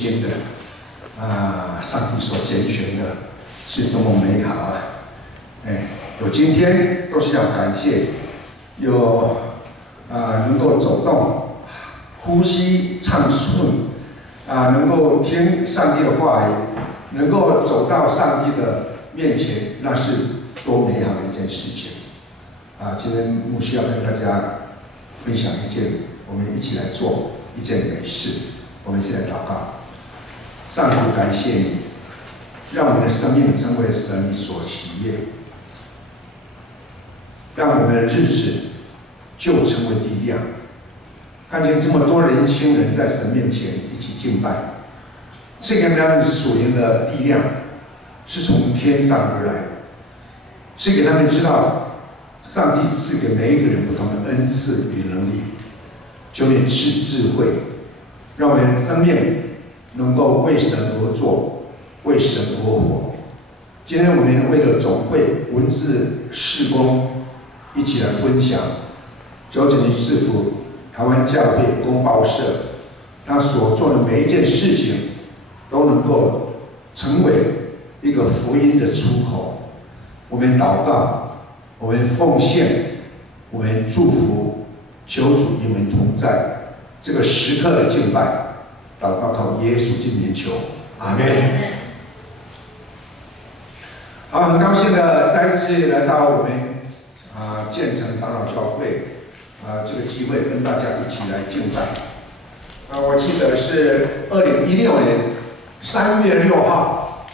新的上帝所拣选的，是多么美好啊！有今天都是要感谢，有能够走动、呼吸畅顺，能够听上帝的话语，能够走到上帝的面前，那是多美好的一件事情！今天牧师要跟大家分享一件，我们一起来做一件美事。我们现在祷告。上主，感谢你，让我们的生命成为神所喜悦，让我们的日子就成为力量。看见这么多年轻人在神面前一起敬拜，这个他们属灵的力量是从天上而来，是给他们知道上帝赐给每一个人不同的恩赐与能力，求你赐智慧，让我们的生命能够为神而做，为神而活。今天我们为了总会文字事工一起来分享，求主你赐福台湾教会公报社，他所做的每一件事情都能够成为一个福音的出口。我们祷告，我们奉献，我们祝福，求主与我们同在。这个时刻的敬拜，祷告靠耶稣基督名求，阿们。好，很高兴的再次来到我们建成长老教会这个机会，跟大家一起来敬拜。我记得是2016年3月6号，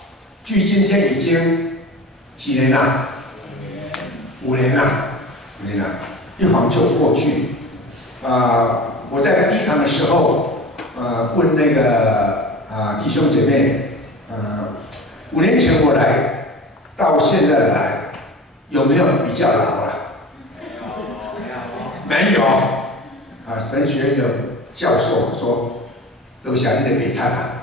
距今天已经几年了？5年了，5年了，一晃就过去。我在第一堂的时候。问那个弟兄姐妹，5年前我来，到现在来，有没有比较老了？没有。神学院的教授说，都想你的比赛了。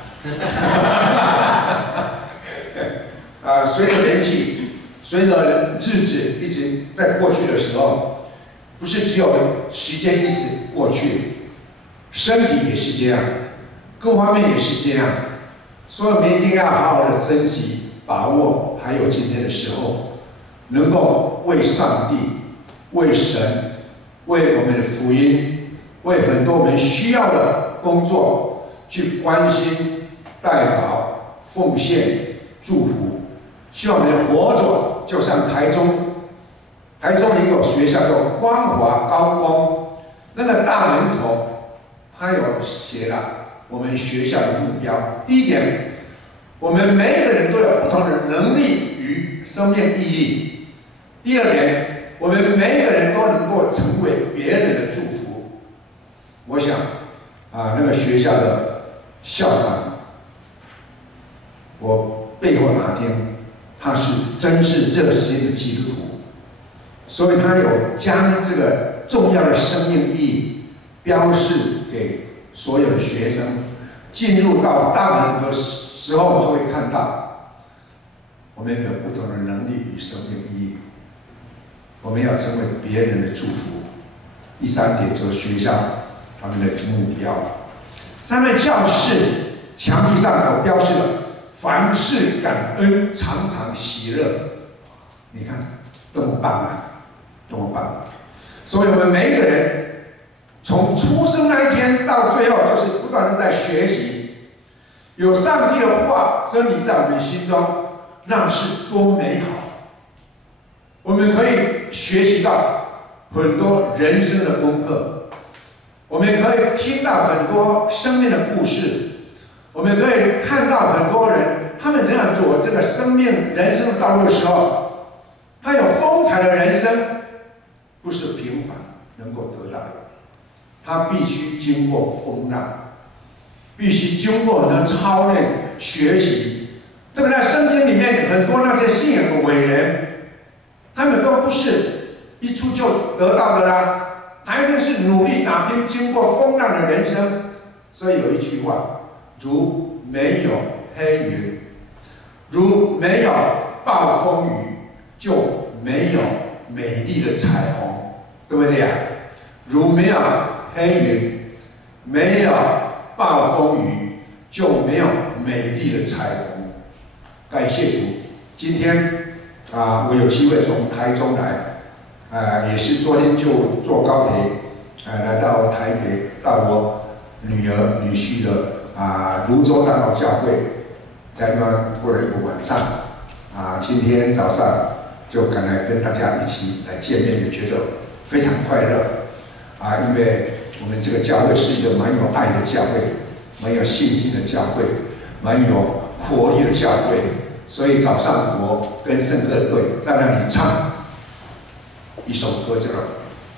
随着年纪，随着日子一直在过去的时候，不是只有时间一直过去。身体也是这样，各方面也是这样，所以我们一定要好好的珍惜、把握，还有今天的时候，能够为上帝、为神、为我们的福音、为很多我们需要的工作去关心、代祷、奉献、祝福，希望我们活着，就像台中也有学校叫光华高工，那个大门口。他有写了我们学校的目标。第一点，我们每一个人都有不同的能力与生命意义。第二点，我们每一个人都能够成为别人的祝福。我想那个学校的校长，我背后哪天他真是热心的基督徒，所以他有将这个重要的生命意义标示给所有的学生，进入到大门的时候，就会看到我们有不同的能力与生命意义。我们要成为别人的祝福。第三点就是学校他们的目标，他们教室墙壁上有标示了凡事感恩，常常喜乐。你看多么棒啊，多么棒！所以我们每一个人。从出生那一天到最后，就是不断的在学习，有上帝的话真理在我们心中，那是多美好！我们可以学习到很多人生的功课，我们可以听到很多生命的故事，我们可以看到很多人他们怎样走这个生命人生的道路的时候，他有风采的人生，不是平凡能够得到的。他必须经过风浪，必须经过能操练学习。这个在圣经里面很多那些信仰的伟人，他们都不是一出就得到的啦，他一定是努力打拼，经过风浪的人生。所以有一句话：如没有黑云，如没有暴风雨，就没有美丽的彩虹，对不对呀？如没有黑云，没有暴风雨，就没有美丽的彩虹。感谢主，今天我有机会从台中来，也是昨天就坐高铁来到台北，到我女儿女婿的泸州长老教会，在那过了一个晚上今天早上就赶来跟大家一起来见面，也觉得非常快乐因为我们这个教会是一个蛮有爱的教会，蛮有信心的教会，蛮有活力的教会，所以早上我跟圣歌队在那里唱一首歌叫做《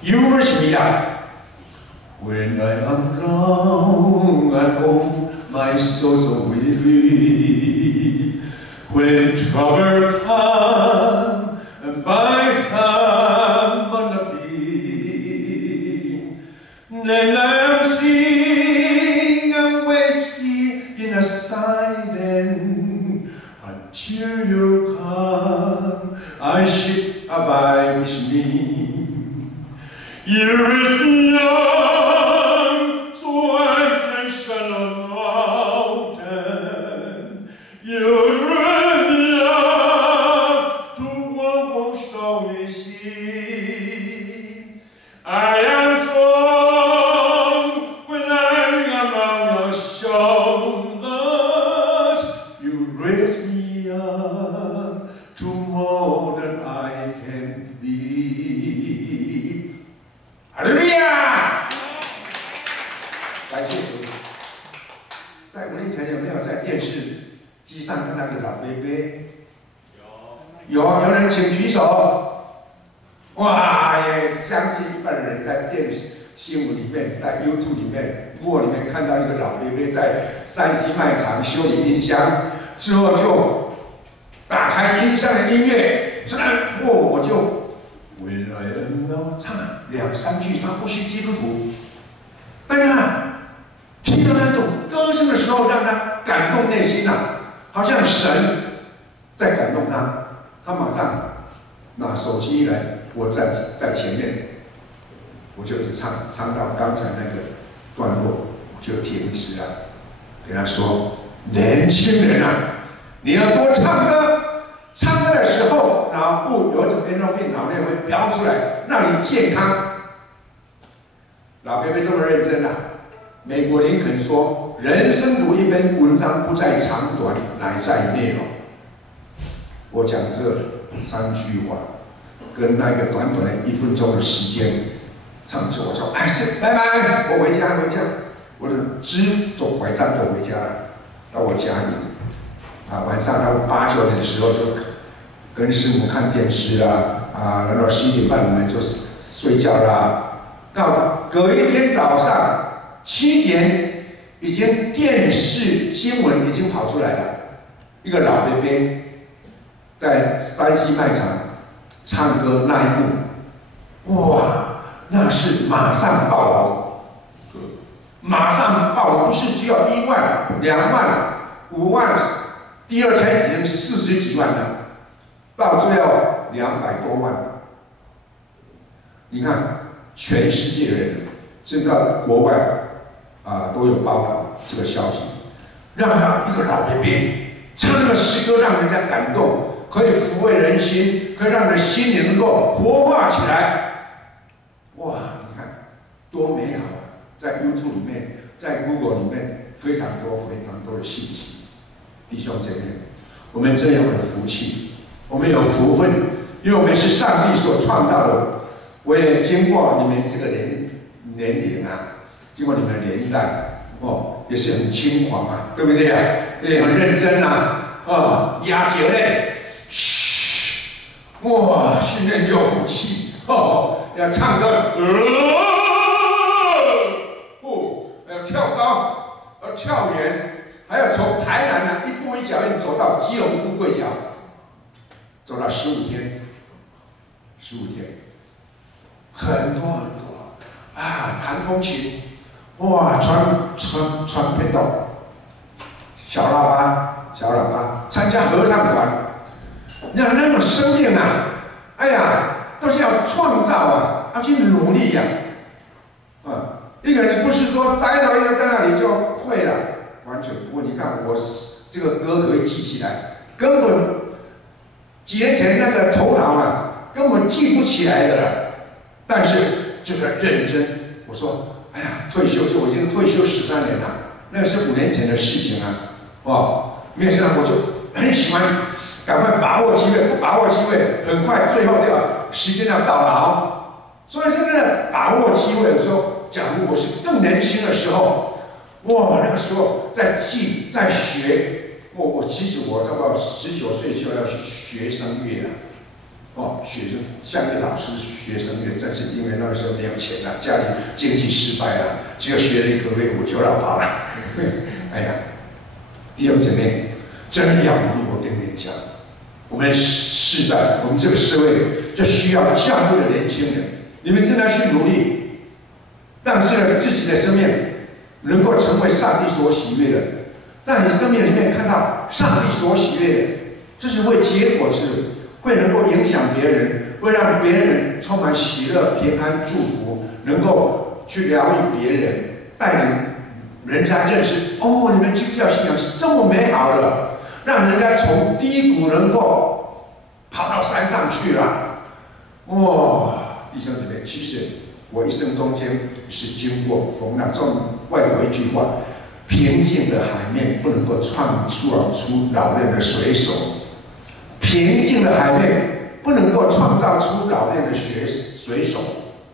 You Raise Me Up》。When I am wrong and old, my soul so weary. When trouble comes and my hand on be, then I am sing and waiting in a silence until you come. I ship abide with me. You raise me up so I can stand on mountain. You raise me up to walk on stormy sea. I am strong when I am on your shoulders. You raise me up to more than I can be. 哈利路亚！感谢主。在5年前有没有在电视机上看到一个老伯伯？有人请举手。哇，也将近100的人在新闻里面，在 YouTube 里面、幕里面看到一个老伯伯在山西卖场修理音箱，之后就打开音箱的音乐，我就。When I am now 唱2、3句，他不是基督徒，但是听到那种歌声的时候，让他感动内心好像神在感动他。他马上拿手机一来，我在前面，我就一直唱到刚才那个段落，我就停止了，跟他说：“年轻人你要多唱歌。”唱歌的时候，脑部有一种 endorphin， 脑内会飙出来，让你健康。老伯伯这么认真美国林肯说：“人生如一篇文章，不在长短，乃在内容。”我讲这3句话，跟那个短短的1分钟的时间唱出，我说：“哎，拜拜，我回家。”我的走拐杖就回家了，到我家里。晚上到8、9点的时候就跟师母看电视啦，然后7点半我们就睡觉啦。到隔一天早上7点，已经电视新闻已经跑出来了，一个老伯伯在山西卖场唱歌那一幕，哇，那是马上爆红，马上爆红，不是只有1万、2万、5万。第2天已经40几万了，到最后200多万。你看，全世界的人，甚至到国外都有报道这个消息，让一个老伯伯唱那个诗歌，让人家感动，可以抚慰人心，可以让人心灵能够活化起来。哇，你看多美好在 YouTube 里面，在 Google 里面，非常多的信息。弟兄姐妹，我们真有福气，我们有福分，因为我们是上帝所创造的。我也经过你们这个年龄经过你们的年代，也是很轻狂对不对也很认真雅酒嘞，哇，训练有福气要唱歌，要跳高，要跳远。还要从台南一步一脚印走到基隆富贵桥，走了15天，15天，很多弹风琴，哇，传片动，小喇叭，参加合唱团，那种生命哎呀，都是要创造要去努力一个人不是说待到在那里就会了。完全不会。你看我这个歌可以记起来，根本几年前那个头脑啊，根本记不起来的了。但是就是认真。我说，哎呀，退休我已经退休13年了，那是5年前的事情啊。哦，没有事啊，我就很喜欢赶快把握机会，不把握机会，很快最后时间要到了哦。所以现在把握机会的时候，假如我是更年轻的时候，哇，那个时候在学。其实我差不多19岁就要去学声乐了，哦，学生像个老师学声乐，但是因为那个时候没有钱了，家里经济失败了，只有学了1个月我就要跑了。哎呀，弟兄姐妹，真的要努力，我跟你们讲，我们世代，我们这个社会就需要教会的年轻人，你们真的要去努力，让自己的生命能够成为上帝所喜悦的。在你生命里面看到上帝所喜悦的，这是会结果是会能够影响别人，会让别人充满喜乐、平安、祝福，能够去疗愈别人，带领人家认识哦，你们基督教信仰是这么美好的，让人家从低谷能够跑到山上去了。哇，弟兄姐妹，其实我一生中间是经过风浪，中外国一句话。平静的海面不能够创造出老练的水手，平静的海面不能够创造出老练的水手。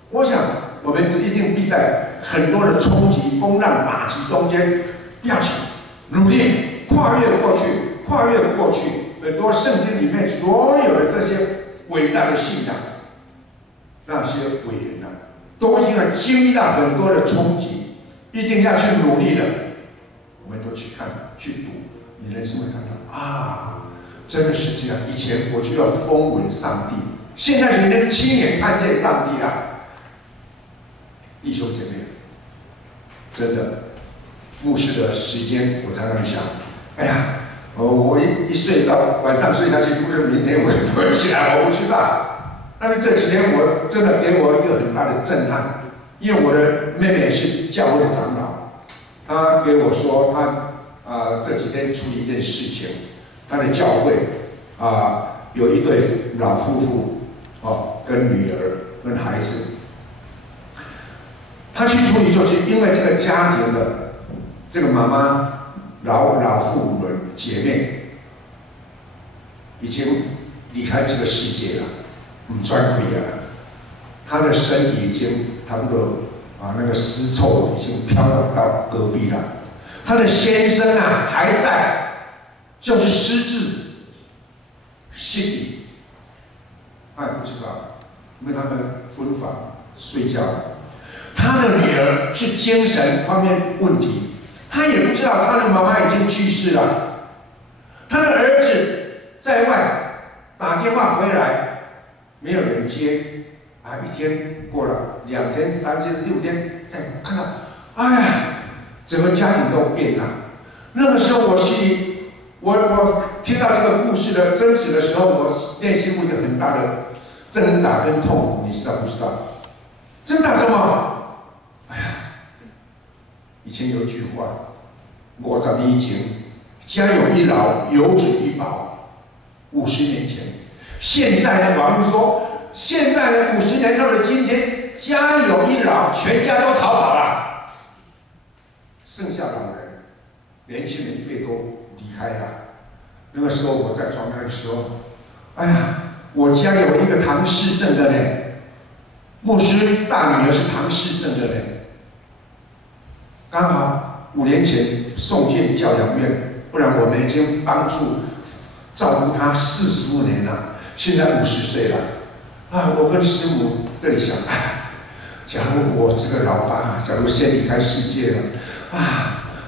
我想，我们一定必在很多的冲击、风浪、打击中间，要去努力跨越过去。很多圣经里面所有的这些伟大的信仰，那些伟人啊，都已经经历到很多的冲击，一定要去努力的。我们都去看、去读，你人生会看到啊，真的是这样。以前我就要风闻上帝，现在你能亲眼看见上帝了。弟兄姐妹，真的，牧师的时间我常常想，哎呀，我一睡到晚上睡下去，不是明天我也不会起来，我不知道。但是这几天我真的给我一个很大的震撼，因为我的妹妹是教会的长老。他给我说，他这几天处理一件事情，他的教会有一对老夫妇跟女儿跟孩子，他去处理就是因为这个家庭的这个妈妈老妇人姐妹已经离开这个世界了，不转回了，他的身体已经差不多。那个尸臭已经飘到隔壁了。他的先生啊还在，就是失智，心里他也不知道，因为他们分房睡觉。他的女儿是精神方面问题，他也不知道他的妈妈已经去世了。他的儿子在外打电话回来，没有人接。一天过了，2天、3天、6天，再看到，哎呀，整个家庭都变了。那个时候我心里，我听到这个故事的真实的时候，我内心会有很大的挣扎跟痛苦，你知道不知道？挣扎什么？哎呀，以前有一句话，50年前，家有一老，有子一宝。50年前，现在的网络说。现在的50年后的今天，家有一老，全家都逃跑了，剩下老人、年轻人一辈都离开了。那个时候我在床上的时候，哎呀，我家有一个唐氏症的呢，牧师大女儿是唐氏症的呢，刚好5年前送进教养院，不然我们已经帮助照顾她45年了，现在50岁了。我跟师母这里想，假如我这个老爸，假如先离开世界了，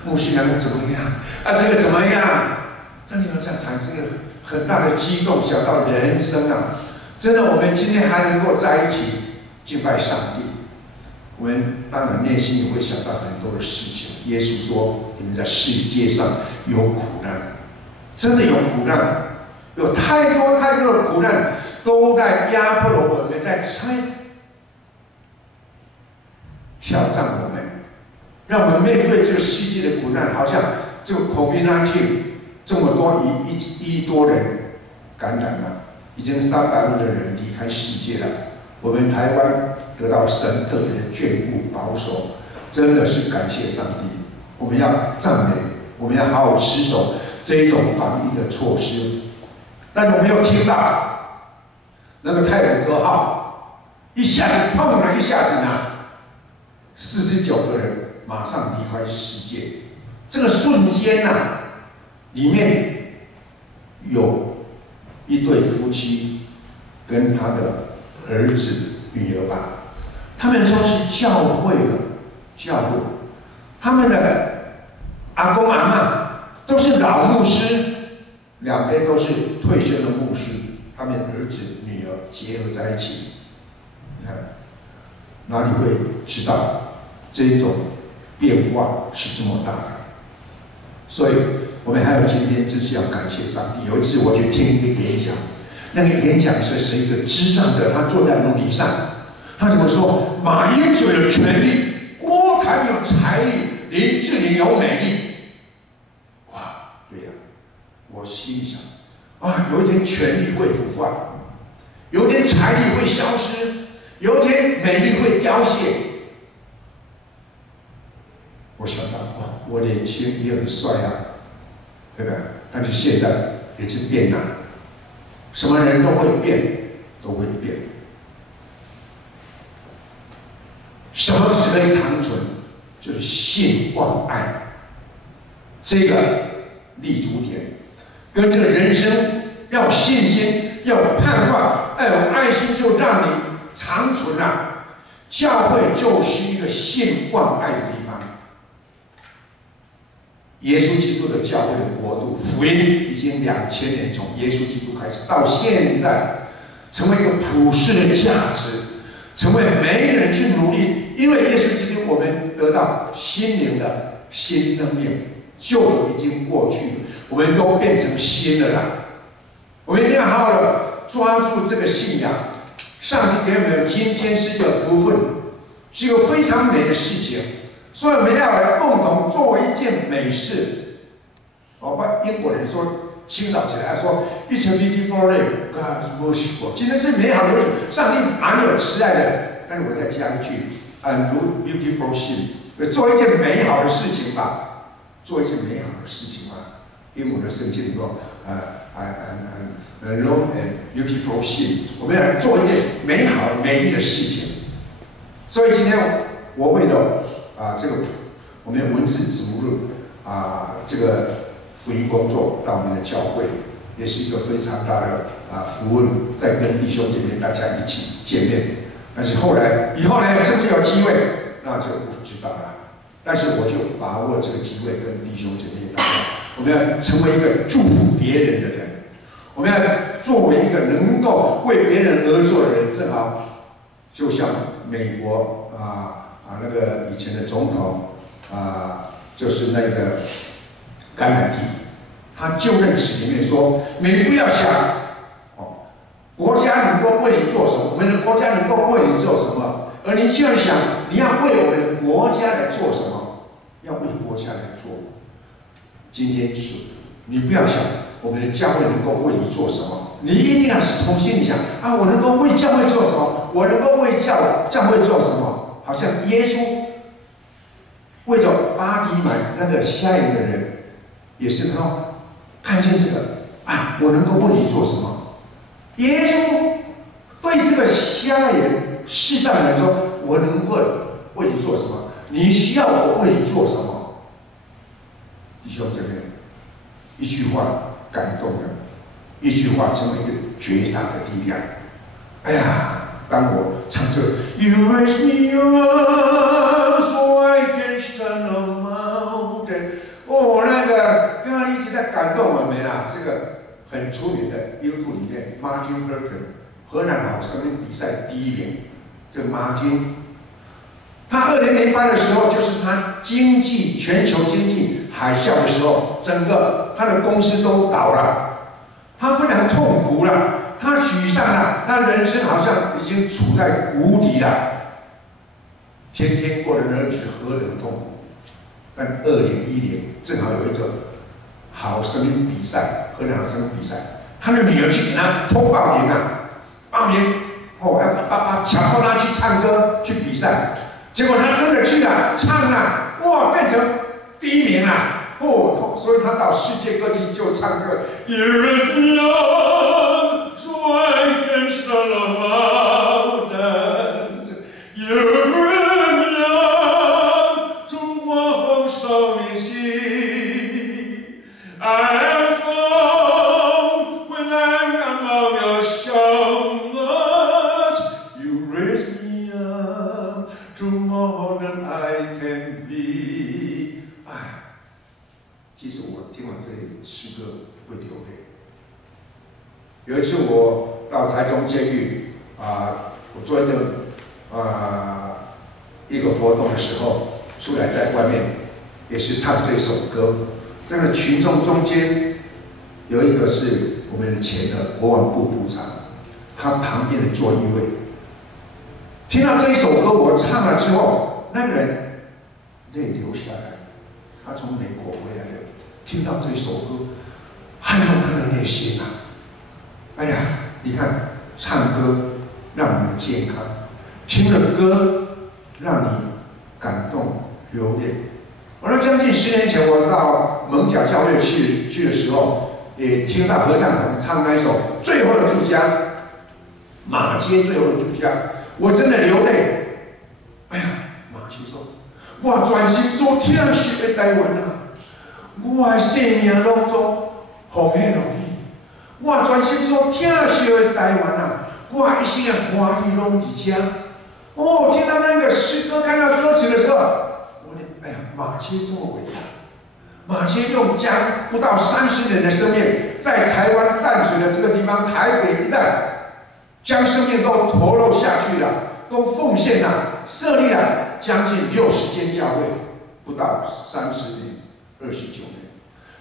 牧师娘怎么样？这个怎么样？真的这样产生了很大的激动，想到人生啊，真的，我们今天还能够在一起敬拜上帝，我们当然内心也会想到很多的事情。耶稣说：“你们在世界上有苦难，真的有苦难，有太多的苦难。”都在压迫了我们，在挑战我们，让我们面对这个世界的苦难，好像这个 COVID-19 这么多1亿多人感染了，已经300万的人离开世界了。我们台湾得到神特别的眷顾保守，真的是感谢上帝。我们要赞美，我们要好好持守这一种防疫的措施。但是我没有听到那个泰鲁格号一下子碰了，一下子呢，49个人马上离开世界。这个瞬间啊，里面有一对夫妻跟他的儿子、女儿吧，他们说是教会的教会，他们的阿公阿嬷都是老牧师，两边都是退休的牧师，他们儿子、女儿结合在一起，你看哪里会知道这种变化是这么大的？所以我们还有今天就是要感谢上帝。有一次我去听一个演讲，那个演讲者是一个智障的，他坐在轮椅上，他怎么说？马英九有权力，郭台有财力，林志玲有美丽。哇，对呀、我心里想，啊，有一天权力会腐坏，有一天财力会消失，有一天美丽会凋谢。我想到，哇，我年轻也很帅啊，对不对？但是现在已经变了，什么人都会变，都会变。什么是可以长存？就是信望爱这个立足点，跟这个人生要有信心，要有盼望，要有爱心，就让你长存啊！教会就是一个信望爱的地方。耶稣基督的教会的国度，福音已经2000年，从耶稣基督开始到现在，成为一个普世的价值，成为每一个人去努力。因为耶稣基督，我们得到心灵的新生命，旧的已经过去了，我们都变成新的了。我们一定要好好的抓住这个信仰。上帝给我们今天是一个福分，是一个非常美的事情。所以我们要来共同做一件美事。英国人说，青岛起来说 ，It's a beautiful day, God's merciful。今天是美好的日子，上帝蛮有慈爱的。但是我再加一句 ，and do beautiful thing， 做一件美好的事情吧，做一件美好的事情吧。英文的圣经里说，and long and beautiful thing， 我们要做一件美好美丽的事情。所以今天我为了这个我们文字子目录这个福音工作到我们的教会，也是一个非常大的福分，在跟弟兄姐妹大家一起见面。但是以后呢，是不是有机会，那就不知道了。但是我就把握这个机会，跟弟兄姐妹大家，我们要成为一个祝福别人的人，我们要作为一个能够为别人而做的人。正好就像美国那个以前的总统就是那个甘乃迪，他就任时里面说：“你不要想国家能够为你做什么，我们的国家能够为你做什么，而你就要想你要为我们的国家来做什么，要为国家来做。今天就是你不要想我们的教会能够为你做什么，你一定要从心里想我能够为教会做什么，我能够为教会做什么。”好像耶稣为着巴底买那个瞎眼的人，也是他看见这个我能够为你做什么？耶稣对这个瞎眼视障人说：“我能够为你做什么？你需要我为你做什么？”弟兄姐妹，一句话感动人，一句话成为一个绝大的力量。哎呀！当我唱着 You raise me up so I can stand on mountain， 那个歌一直在感动我们啊！这个很出名的 YouTube 里面 ，Martin Luther 荷兰好声音比赛第1名，这个 Martin， 他2008的时候，就是他全球经济海啸的时候，整个他的公司都倒了，他非常痛苦了。他沮丧了，他人生好像已经处在谷底了，天天过的日子何等痛苦！但2010正好有一个好声音比赛，河南好声音比赛，他的女儿去给他偷报名啊，报名哦，要爸爸强迫他去唱歌去比赛，结果他真的去了，唱了，哇，变成第1名了，哦，所以他到世界各地就唱这个。一人呀，拽根上了毛灯，一人呀，中国红烧米线，爱风when I'm on your shoulders, you raise me up to more than I can be。哎，其实我听完这诗歌会流泪。有一次我到台中监狱我做一个活动的时候，出来在外面也是唱这首歌。这个群众中间有一个是我们前的国防部部长，他旁边的座一位，听到这一首歌我唱了之后，那个人泪流下来。他从美国回来的，听到这一首歌，撼动他的内心啊！哎呀，你看，唱歌让我们健康，听了歌让你感动流泪。我说将近10年前，我到蒙甲教会去的时候，也听到合唱团唱那一首《最后的住家》，马街最后的住家，我真的流泪。哎呀，马街说，我专心做听诗的台湾啊，我的生命拢做奉献落去。我专心所听诗的台湾啊，我一生的欢喜拢伫遮。哦，听到那个诗歌，看到歌词的时候，我的哎呀，马偕这么伟大！马偕用将不到30年的生命，在台湾淡水的这个地方，台北一带，将生命都投入下去了，都奉献了，设立了将近60间教会，不到30年，29年。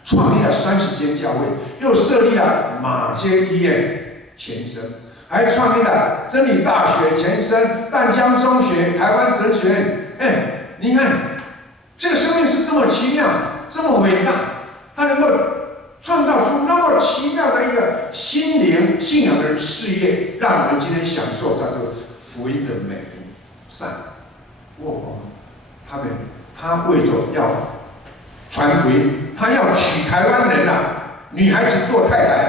创立了30间教会，又设立了马偕医院前身，还创立了真理大学前身、淡江中学、台湾神学院。哎，你看，这个生命是这么奇妙，这么伟大，它能够创造出那么奇妙的一个心灵信仰的事业，让我们今天享受这个福音的美善。他为着要传福音，他要娶台湾人啊，女孩子做太太啊。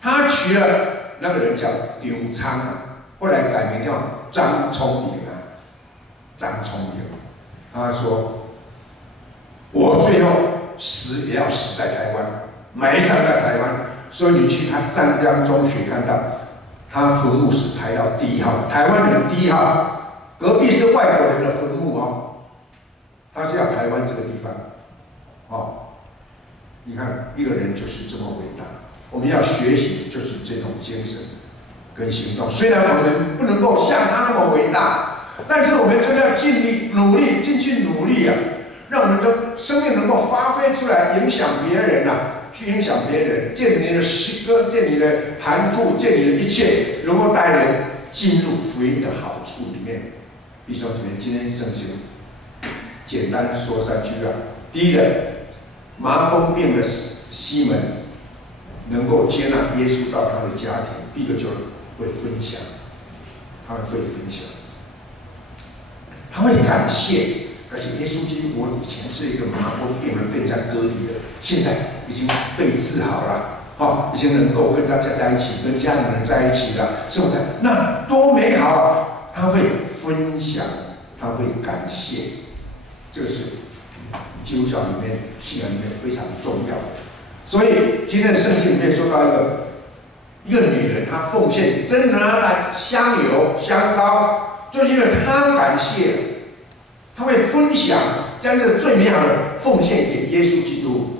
他娶了那个人叫刘昌啊，后来改名叫张聪明啊。张聪明，他说：“我最后死也要死在台湾，埋葬在台湾。”所以你去看湛江中学，看到他坟墓是排到第1号，台湾人第1号，隔壁是外国人的坟墓哦。他是要台湾这个地方。你看一个人就是这么伟大，我们要学习就是这种精神跟行动。虽然我们不能够像他那么伟大，但是我们真的要尽力努力，尽去努力啊，让我们的生命能够发挥出来，影响别人啊，去影响别人，借你的诗歌，借你的谈吐，借你的一切，能够带人进入福音的好处里面。弟兄姊妹，今天圣经简单说3句啊。第一个，麻风病的西门能够接纳耶稣到他的家庭，第一个就会分享，他会分享，他会感谢。而且耶稣基督，我以前是一个麻风病人，被人家隔离的，现在已经被治好了，已经能够跟大家在一起，跟家里人在一起了，是不是？那多美好啊！他会分享，他会感谢，这个是基督教里面、信仰里面非常重要的。所以今天的圣经里面说到一个女人，她奉献真拿来香油、香膏，就因为她感谢，她会分享，将这个最美好的奉献给耶稣基督。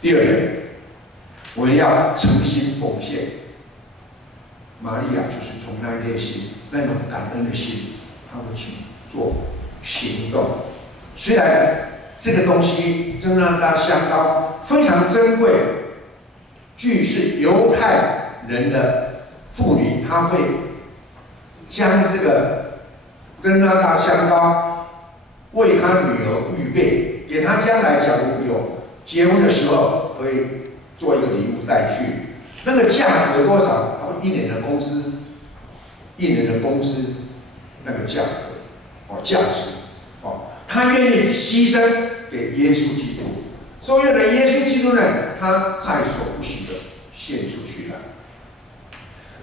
第二点，我们要诚心奉献。玛利亚就是从那颗心、那种感恩的心，她会去做行动。虽然这个东西真让它香膏非常珍贵，据是犹太人的妇女，她会将这个真纳大香膏为她女儿预备，给她将来假如有结婚的时候可以做一个礼物带去。那个价格多少？一年的工资，那个价格价值他愿意牺牲给耶稣基督。所有的耶稣基督呢，他在所不惜的献出去了。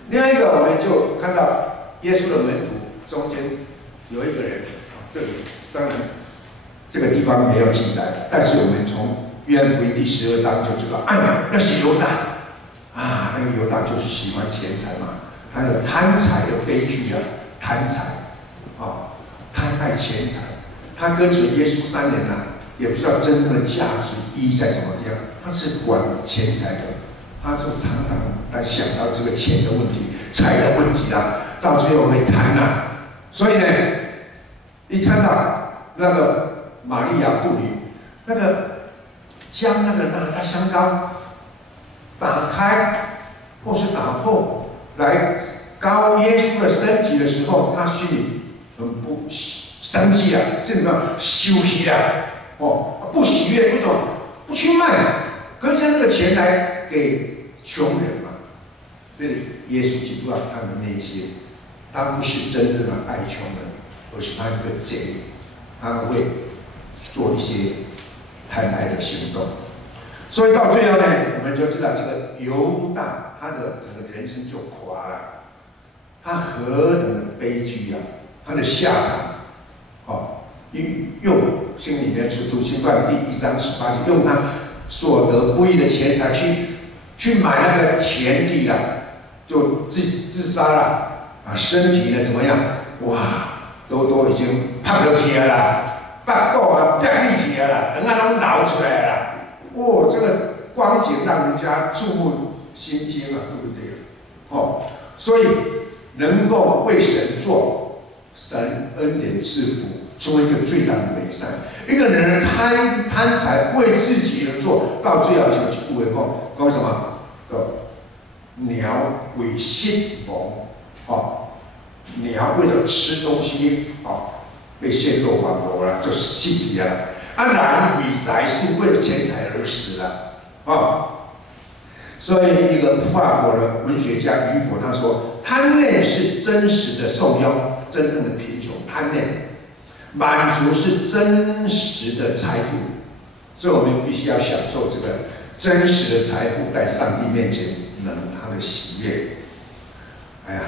另外一个，我们就看到耶稣的门徒中间有一个人，这里当然这个地方没有记载，但是我们从约翰福音第12章就知道，那是犹大那个犹大就是喜欢钱财嘛，他有贪财的悲剧贪财贪爱钱财。他跟随耶稣3年也不知道真正的价值意义在什么地方，他是管钱财的，他就常常在想到这个钱的问题、财的问题到最后会贪所以呢，一看到那个玛利亚妇女，那个将那个大香膏打开或是打破来膏耶稣的身体的时候，他心里很不生气这个羞气不喜悦，不去卖，可以将这个钱来给穷人嘛。这里耶稣基督他的内心，他不是真正的爱穷人，而是他一个贼，他会做一些贪爱的行动。所以到最后呢，我们就知道这个犹大他的整个人生就垮了，他何等的悲剧他的下场用心里面出新冠第1章18节，用他所得不义的钱财去买那个田地就自杀了身体呢怎么样？都已经胖了起来了，巴肚变立起来了，人都老出来了。这个光景让人家触目心惊对不对？所以能够为神做，神恩典赐福，成为一个最大的美善。一个人贪财为自己而做，到最后就不会讲什么？鸟为食亡鸟为了吃东西被陷入网络了，就死体了。人为财是为了钱财而死了所以一个法国的文学家雨果他说，贪恋是真实的受用，真正的贫穷贪恋。满足是真实的财富，所以我们必须要享受这个真实的财富，在上帝面前能他的喜悦。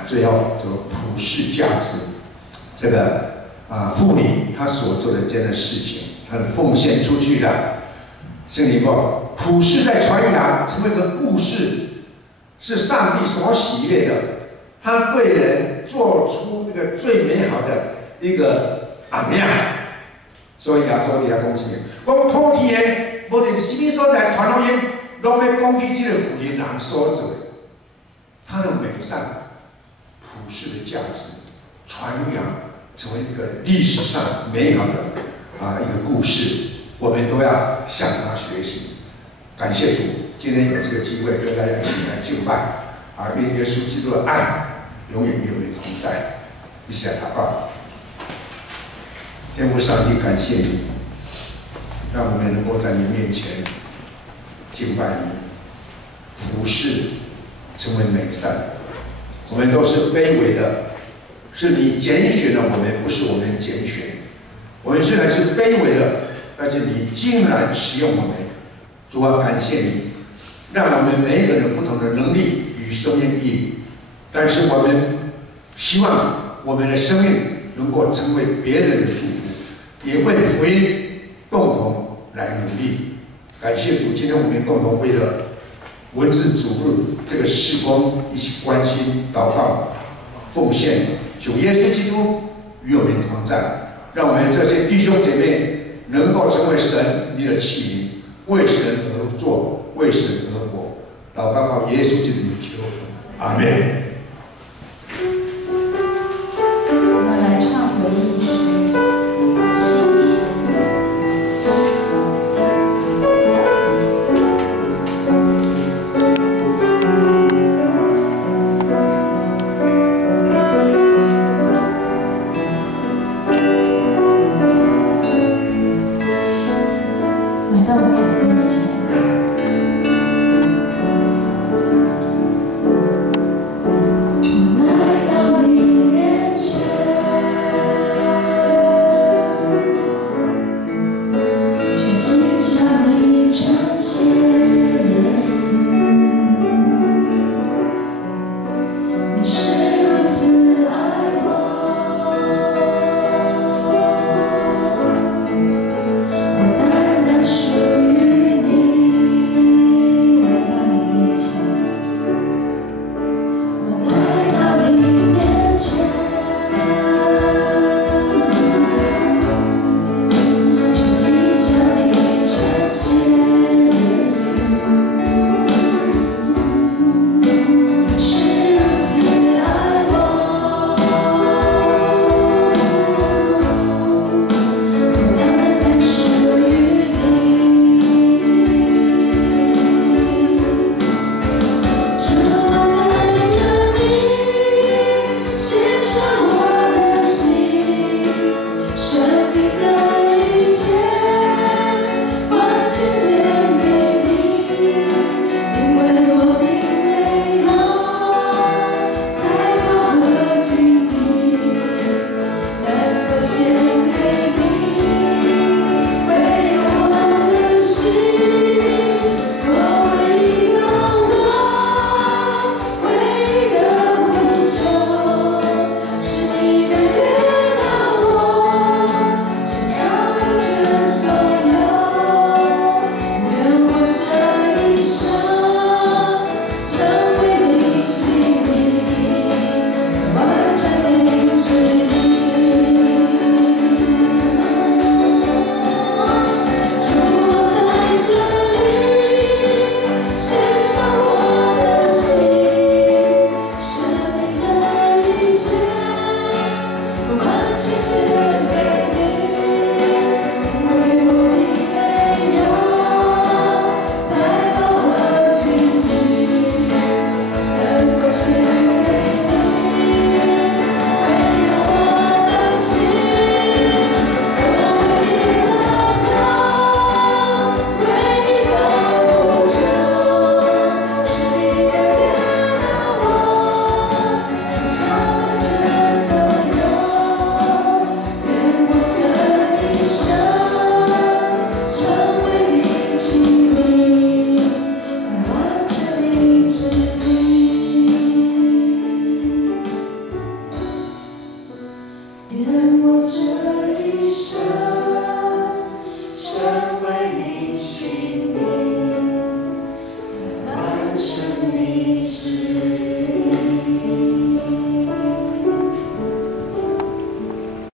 最后就普世价值，这个妇女她所做的这件事情，她的奉献出去的，圣灵说，普世在传扬，成为一个故事，是上帝所喜悦的。他对人做出那个最美好的一个样。所以耶稣你要讲什么？我普天的，无论什么所在传福音，拢要讲起这个福音人所做的，他的美善。普世的价值传扬，成为一个历史上美好的一个故事，我们都要向他学习。感谢主，今天有这个机会跟大家一起来敬拜愿耶稣基督的爱永远与我们同在。一起来祷告。天父上帝，感谢你，让我们能够在你面前敬拜你，服侍，成为美善。我们都是卑微的，是你拣选了我们，不是我们拣选。我们虽然是卑微的，但是你竟然使用我们。主啊，感谢你，让我们每一个人有不同的能力与生命意义。但是我们希望我们的生命能够成为别人的祝福，也为福音共同来努力。感谢主，今天我们共同为了文字主日这个事工一起关心、祷告、奉献，求耶稣基督与我们同在，让我们这些弟兄姐妹能够成为神你的器皿，为神而做，为神而活。祷告靠耶稣基督的求，阿门。愿我这一生。